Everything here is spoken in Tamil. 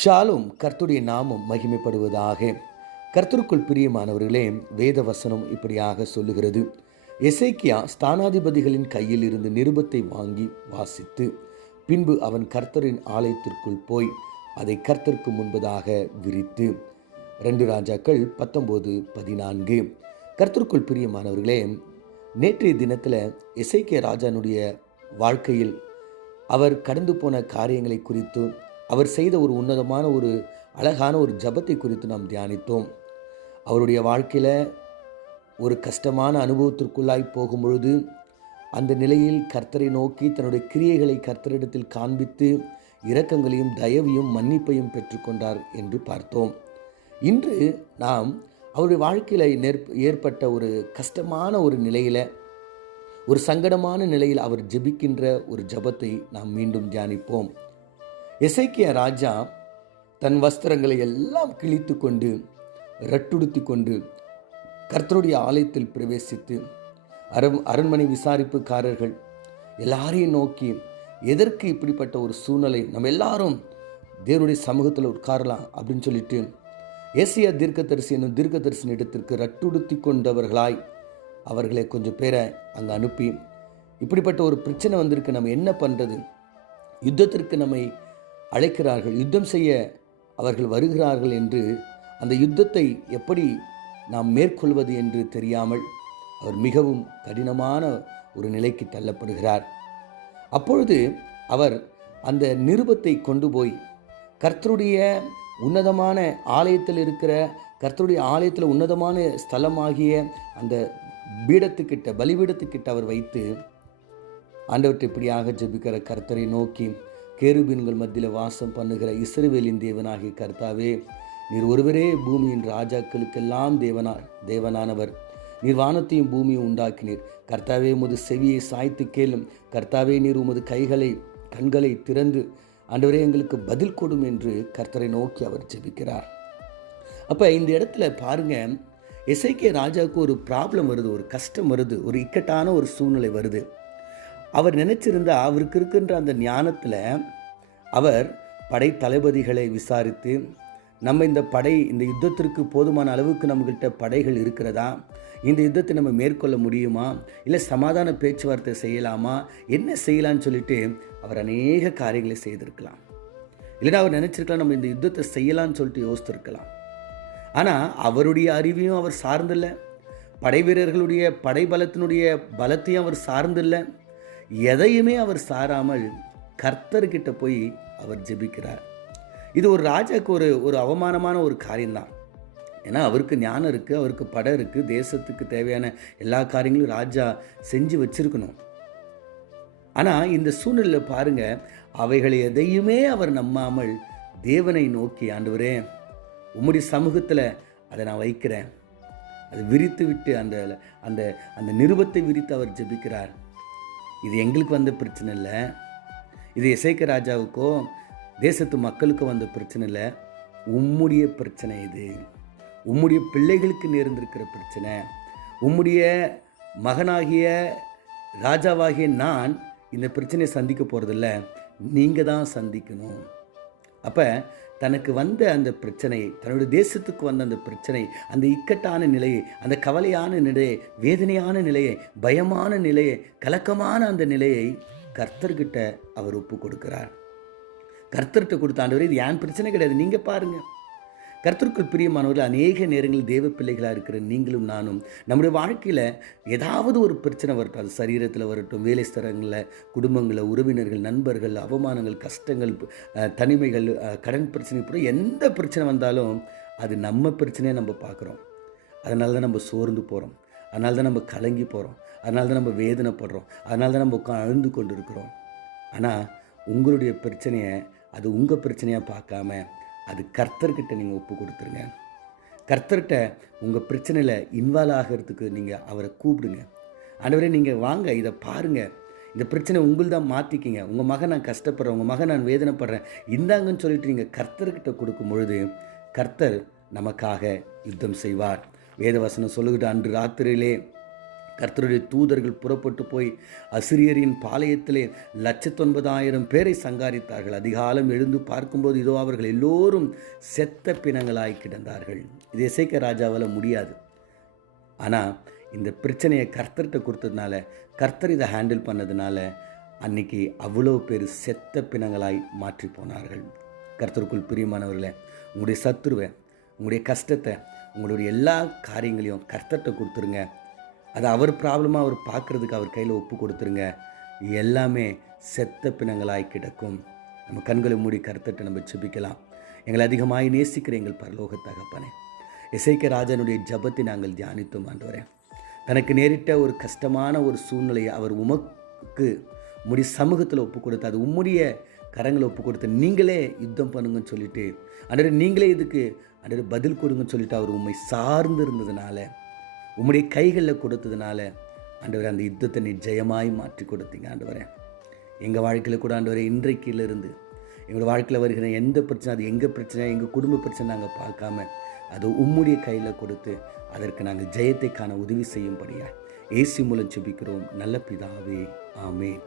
ஷாலும் கர்த்தருடைய நாமம் மகிமைப்படுவதாக. கர்த்தருக்குள் பிரியமானவர்களே, வேத வசனம் இப்படியாக சொல்லுகிறது. எசேக்கியா ஸ்தானாதிபதிகளின் கையில் இருந்து நிருபத்தை வாங்கி வாசித்து, பின்பு அவன் கர்த்தரின் ஆலயத்திற்குள் போய் அதை கர்த்தருக்கு முன்பதாக விரித்து. 2 ராஜாக்கள் 19:14. கர்த்தருக்குள் பிரியமானவர்களே, நேற்றைய தினத்தில் எசேக்கியா ராஜானுடைய வாழ்க்கையில் அவர் கடந்து போன காரியங்களை குறித்து, அவர் செய்த ஒரு உன்னதமான ஒரு அழகான ஒரு ஜபத்தை குறித்து நாம் தியானித்தோம். அவருடைய வாழ்க்கையில் ஒரு கஷ்டமான அனுபவத்திற்குள்ளாய் போகும் பொழுது அந்த நிலையில் கர்த்தரை நோக்கி தன்னுடைய கிரியைகளை கர்த்தரிடத்தில் காண்பித்து இரக்கங்களையும் தயவையும் மன்னிப்பையும் பெற்றுக்கொண்டார் என்று பார்த்தோம். இன்று நாம் அவருடைய வாழ்க்கையில் ஏற்பட்ட ஒரு கஷ்டமான ஒரு நிலையில், ஒரு சங்கடமான நிலையில் அவர் ஜெபிக்கின்ற ஒரு ஜபத்தை நாம் மீண்டும் தியானிப்போம். எசேக்கியா ராஜா தன் வஸ்திரங்களை எல்லாம் கிழித்து கொண்டு ரட்டுடுத்தி கொண்டு கர்த்தருடைய ஆலயத்தில் பிரவேசித்து அரண்மனை விசாரிப்புக்காரர்கள் எல்லாரையும் நோக்கி, எதற்கு இப்படிப்பட்ட ஒரு சூழ்நிலை, நம்ம எல்லாரும் தேவனுடைய சமூகத்தில் உட்காரலாம் அப்படின்னு சொல்லிட்டு ஏசியா தீர்க்கதரிசி என்னும் தீர்க்கதரிசின் இடத்திற்கு ரட்டுடுத்தி கொண்டவர்களாய் அவர்களை கொஞ்சம் பேரை அங்கே அனுப்பி, இப்படிப்பட்ட ஒரு பிரச்சனை வந்திருக்கு, நம்ம என்ன பண்ணுறது, யுத்தத்திற்கு நம்மை அழைக்கிறார்கள், யுத்தம் செய்ய அவர்கள் வருகிறார்கள் என்று அந்த யுத்தத்தை எப்படி நாம் மேற்கொள்வது என்று தெரியாமல் அவர் மிகவும் கடினமான ஒரு நிலைக்கு தள்ளப்படுகிறார். அப்பொழுது அவர் அந்த நிருபத்தை கொண்டு போய் கர்த்தருடைய உன்னதமான ஆலயத்தில் இருக்கிற, கர்த்தருடைய ஆலயத்தில் உன்னதமான ஸ்தலமாகிய அந்த பீடத்துக்கிட்ட, பலிபீடத்துக்கிட்ட அவர் வைத்து ஆண்டவர்கிட்ட இப்படியாக ஜெபிக்கிற கர்த்தரை நோக்கி, கேருபீன்கள் மத்தியில் வாசம் பண்ணுகிற இஸ்ரவேலின் தேவனாகிய கர்த்தாவே, நீர் ஒருவரே பூமியின் ராஜாக்களுக்கெல்லாம் தேவனானவர். நீர் வானத்தையும் பூமியும் உண்டாக்கினீர். கர்த்தாவே, உமது செவியை சாய்த்து கேளும். கர்த்தாவே, நீர் உமது கண்களை திறந்து ஆண்டவரே எங்களுக்கு பதில் கொடும் என்று கர்த்தரை நோக்கி அவர் ஜெபிக்கிறார். அப்போ இந்த இடத்துல பாருங்க, எசேக்கியா ராஜாவுக்கு ஒரு ப்ராப்ளம் வருது, ஒரு கஷ்டம் வருது, ஒரு இக்கட்டான ஒரு சூழ்நிலை வருது. அவர் நினைச்சிருந்தா அவருக்கு இருக்கின்ற அந்த ஞானத்தில் அவர் படை தளபதிகளை விசாரித்து, நம்ம இந்த யுத்தத்திற்கு போதுமான அளவுக்கு நம்மகிட்ட படைகள் இருக்கிறதா, இந்த யுத்தத்தை நம்ம மேற்கொள்ள முடியுமா, இல்லை சமாதான பேச்சுவார்த்தை செய்யலாமா, என்ன செய்யலான்னு சொல்லிட்டு அவர் அநேக காரியங்களை செய்திருக்கலாம். இல்லைன்னா அவர் நினச்சிருக்கலாம் நம்ம இந்த யுத்தத்தை செய்யலான்னு சொல்லிட்டு யோசித்திருக்கலாம். ஆனால் அவருடைய அறிவையும் அவர் சார்ந்தில்லை, படை வீரர்களுடைய படைபலத்தினுடைய பலத்தையும் அவர் சார்ந்தில்லை, எதையுமே அவர் சாராமல் கர்த்தர்கிட்ட போய் அவர் ஜெபிக்கிறார். இது ஒரு ராஜாவுக்கு ஒரு அவமானமான ஒரு காரியம்தான். ஏன்னா அவருக்கு ஞானம் இருக்குது, அவருக்கு படம் இருக்குது, தேசத்துக்கு தேவையான எல்லா காரியங்களும் ராஜா செஞ்சு வச்சிருக்கணும். ஆனால் இந்த சூழ்நிலையில் பாருங்கள், அவைகளை எதையுமே அவர் நம்பாமல் தேவனை நோக்கி, ஆண்டவரே உம்முடைய சமூகத்தில் அதை நான் வைக்கிறேன், அதை விரித்து விட்டு அந்த அந்த அந்த நிருபத்தை விரித்து அவர் ஜெபிக்கிறார். இது எங்களுக்கு வந்த பிரச்சனை இல்லை, இது எசேக்கியா ராஜாவுக்கோ தேசத்து மக்களுக்கு வந்த பிரச்சனை இல்லை, உம்முடைய பிரச்சனை, இது உம்முடைய பிள்ளைகளுக்கு நேர்ந்திருக்கிற பிரச்சனை, உம்முடைய மகனாகிய ராஜாவாகிய நான் இந்த பிரச்சனையை சந்திக்க போகிறதில்ல, நீங்கள் தான் சந்திக்கணும். அப்போ தனக்கு வந்த அந்த பிரச்சனை, தன்னுடைய தேசத்துக்கு வந்த அந்த பிரச்சனை, அந்த இக்கட்டான நிலையை, அந்த கவலையான நிலையை, வேதனையான நிலையை, பயமான நிலையை, கலக்கமான அந்த நிலையை கர்த்தர்கிட்ட அவர் ஒப்பு கொடுக்கிறார். கர்த்தர்கிட்ட கொடுத்த, ஆண்டவரே இது ஏன் பிரச்சனை கிடையாது, நீங்கள் பாருங்கள். கர்த்தருக்குள் பிரியமானவர்கள், அநேக நேரங்களில் தேவ பிள்ளைகளாக இருக்கிற நீங்களும் நானும் நம்முடைய வாழ்க்கையில் ஏதாவது ஒரு பிரச்சனை வரட்டும், அது சரீரத்தில் வரட்டும், வேலை ஸ்தலங்களில், குடும்பங்களில், உறவினர்கள், நண்பர்கள், அவமானங்கள், கஷ்டங்கள், தனிமைகள், கடன் பிரச்சனை, கூட எந்த பிரச்சனை வந்தாலும் அது நம்ம பிரச்சனையை நம்ம பார்க்குறோம். அதனால தான் நம்ம சோர்ந்து போகிறோம், அதனால தான் நம்ம கலங்கி போகிறோம், அதனால தான் நம்ம வேதனைப்படுறோம், அதனால தான் நம்ம அழுந்து கொண்டு இருக்கிறோம். ஆனால் உங்களுடைய பிரச்சனையை அது உங்கள் பிரச்சனையாக பார்க்காம அது கர்த்தர்கிட்ட நீங்கள் ஒப்பு கொடுத்துருங்க. கர்த்தர்கிட்ட உங்கள் பிரச்சனையில் இன்வால்வ் ஆகிறதுக்கு நீங்கள் அவரை கூப்பிடுங்க. ஆண்டவரே நீங்கள் வாங்க, இதை பாருங்கள், இந்த பிரச்சனை உங்கள்தான், மாற்றிக்கிங்க, உங்கள் மகன் நான் கஷ்டப்படுறேன், உங்கள் மகன் நான் வேதனைப்படுறேன், இந்தாங்கன்னு சொல்லிட்டு நீங்கள் கர்த்தர்கிட்ட கொடுக்கும் பொழுது கர்த்தர் நமக்காக யுத்தம் செய்வார். வேதவசனம் சொல்லுகிட்ட, அன்று ராத்திரியிலே கர்த்தருடைய தூதர்கள் புறப்பட்டு போய் அசிரியரின் பாளையத்திலே 1,09,000 பேரை சங்காரித்தார்கள். அதிகாலம் எழுந்து பார்க்கும்போது இதோ அவர்கள் எல்லோரும் செத்த பிணங்களாய் கிடந்தார்கள். இது எசேக்கியா ராஜாவால் முடியாது. ஆனால் இந்த பிரச்சனையை கர்த்தர்கிட்ட கொடுத்ததுனால, கர்த்தர் இதை ஹேண்டில் பண்ணதுனால அன்னைக்கு அவ்வளோ பேர் செத்த பிணங்களாய் மாற்றி போனார்கள். கர்த்தருக்குள் பிரியமானவர்களே, உங்களுடைய சத்துருவை, உங்களுடைய கஷ்டத்தை, உங்களுடைய எல்லா காரியங்களையும் கர்த்தர்கிட்ட கொடுத்துருங்க. அது அவர் ப்ராப்ளமாக அவர் பார்க்குறதுக்கு அவர் கையில் ஒப்பு கொடுத்துருங்க. எல்லாமே செத்த பிணங்களாய் கிடக்கும். நம்ம கண்களை மூடி கர்த்தர்கிட்ட நம்ம ஜெபிக்கலாம். எங்களை அதிகமாய் நேசிக்கிற எங்கள் பரலோக தகப்பனே, எசேக்கியா ராஜனுடைய ஜெபத்தை நாங்கள் தியானித்தோம் ஆண்டவரே. தனக்கு நேரிட்ட ஒரு கஷ்டமான ஒரு சூழ்நிலையை அவர் உமக்கு உம்முடைய சமூகத்தில் ஒப்பு கொடுத்து, அது உம்முடைய கரங்களை ஒப்பு கொடுத்து, நீங்களே யுத்தம் பண்ணுங்கன்னு சொல்லிட்டு ஆண்டவரே, நீங்களே இதுக்கு ஆண்டவரே பதில் கொடுங்கன்னு சொல்லிட்டு அவர் உம்மை சார்ந்து இருந்ததுனால, உம்முடைய கைகளில் கொடுத்ததுனால ஆண்டவரே அந்த யுத்தத்தை நீ ஜெயமாய் மாற்றி கொடுத்தீங்க ஆண்டவரே. எங்கள் வாழ்க்கையில் கூட ஆண்டவரே இன்றைக்கிலிருந்து எங்களோட வாழ்க்கையில் வருகிற எந்த பிரச்சனை, அது எங்கள் பிரச்சனை, எங்கள் குடும்ப பிரச்சனை நாங்கள் பார்க்காம அது உம்முடைய கையில் கொடுத்து அதற்கு நாங்கள் ஜெயத்தை காண உதவி செய்யும்படியா இயேசு மூலம் ஜெபிக்கிறோம் நல்ல பிதாவே, ஆமென்.